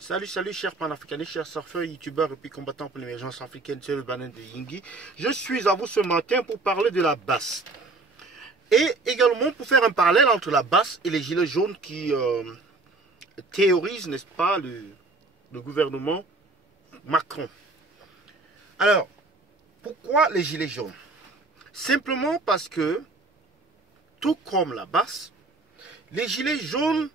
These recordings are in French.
Salut chers panafricanistes, chers surfeurs, youtubeurs et puis combattants pour l'émergence africaine, c'est le Banin de Yingui. Je suis à vous ce matin pour parler de la basse. Et également pour faire un parallèle entre la basse et les gilets jaunes qui théorisent, n'est-ce pas, le gouvernement Macron. Alors, pourquoi les gilets jaunes? Simplement parce que, tout comme la basse, les gilets jaunes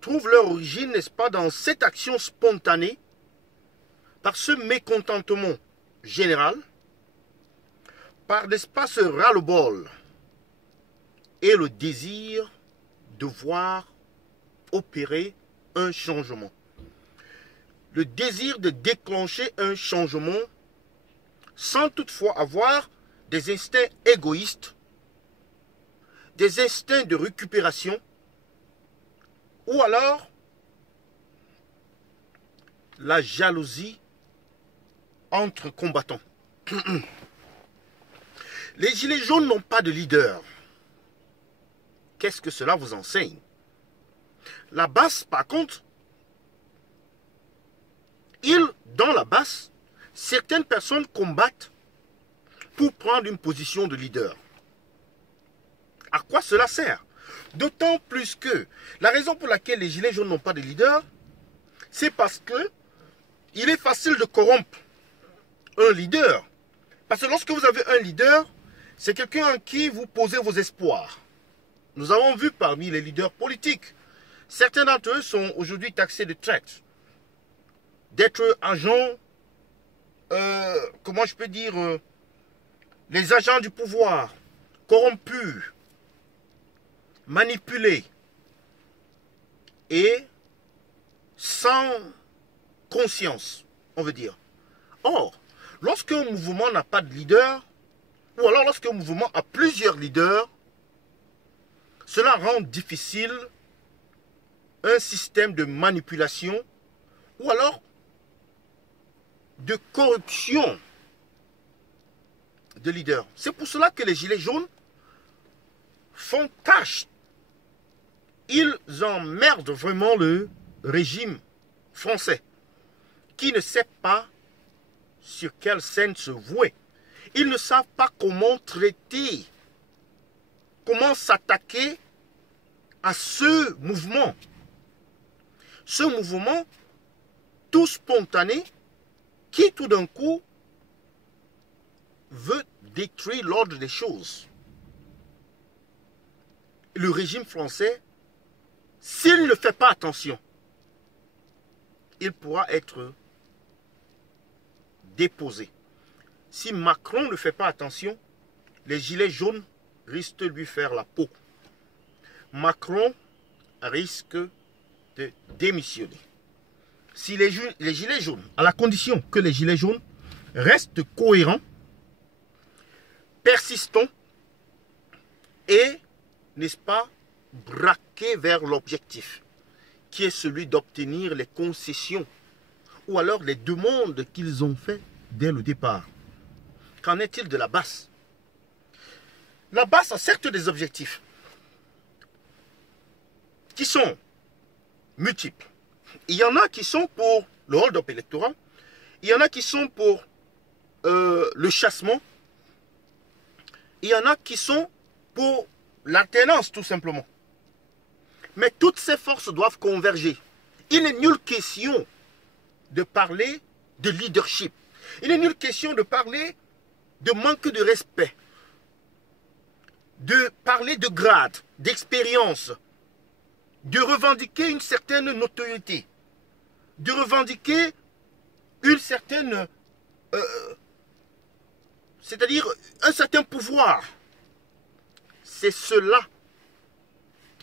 trouvent leur origine, n'est-ce pas, dans cette action spontanée, par ce mécontentement général, par, n'est-ce pas, ce ras-le-bol et le désir de voir opérer un changement. Le désir de déclencher un changement sans toutefois avoir des instincts égoïstes, des instincts de récupération, ou alors la jalousie entre combattants. Les gilets jaunes n'ont pas de leader. Qu'est-ce que cela vous enseigne? La basse, par contre, dans la basse, certaines personnes combattent pour prendre une position de leader. À quoi cela sert? D'autant plus que la raison pour laquelle les gilets jaunes n'ont pas de leader, c'est parce que il est facile de corrompre un leader. Parce que lorsque vous avez un leader, c'est quelqu'un en qui vous posez vos espoirs. Nous avons vu parmi les leaders politiques, certains d'entre eux sont aujourd'hui taxés de traite, d'être agents, comment je peux dire, les agents du pouvoir, corrompus, manipulés et sans conscience, on veut dire. Or, lorsqu'un mouvement n'a pas de leader, ou alors lorsqu'un mouvement a plusieurs leaders, cela rend difficile un système de manipulation ou alors de corruption de leaders. C'est pour cela que les gilets jaunes font tâche. Ils emmerdent vraiment le régime français qui ne sait pas sur quelle scène se vouer. Ils ne savent pas comment traiter, comment s'attaquer à ce mouvement. Ce mouvement tout spontané qui tout d'un coup veut détruire l'ordre des choses. Le régime français, s'il ne fait pas attention, il pourra être déposé. Si Macron ne fait pas attention, les gilets jaunes risquent de lui faire la peau. Macron risque de démissionner. Si les gilets jaunes, à la condition que les gilets jaunes restent cohérents, persistants et, n'est-ce pas, braqués vers l'objectif, qui est celui d'obtenir les concessions ou alors les demandes qu'ils ont faites dès le départ. Qu'en est-il de la basse? La basse a certes des objectifs qui sont multiples. Il y en a qui sont pour le hold-up électoral, il y en a qui sont pour le chassement, il y en a qui sont pour l'alternance tout simplement. Mais toutes ces forces doivent converger. Il n'est nulle question de parler de leadership. Il n'est nulle question de parler de manque de respect, de parler de grade, d'expérience, de revendiquer une certaine notoriété, de revendiquer une certaine, c'est-à-dire un certain pouvoir. C'est cela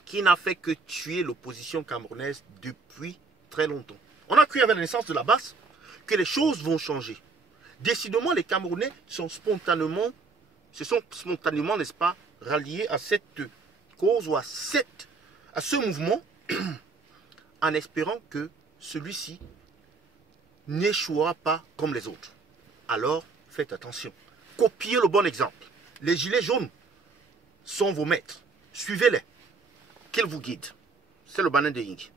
qui n'a fait que tuer l'opposition camerounaise depuis très longtemps. On a cru avec la naissance de la basse que les choses vont changer. Décidément, les Camerounais se sont spontanément, n'est-ce pas, ralliés à cette cause ou à ce mouvement en espérant que celui-ci n'échouera pas comme les autres. Alors, faites attention. Copiez le bon exemple. Les gilets jaunes sont vos maîtres. Suivez-les. Qu'ils vous guident. C'est le Banin de Yingui.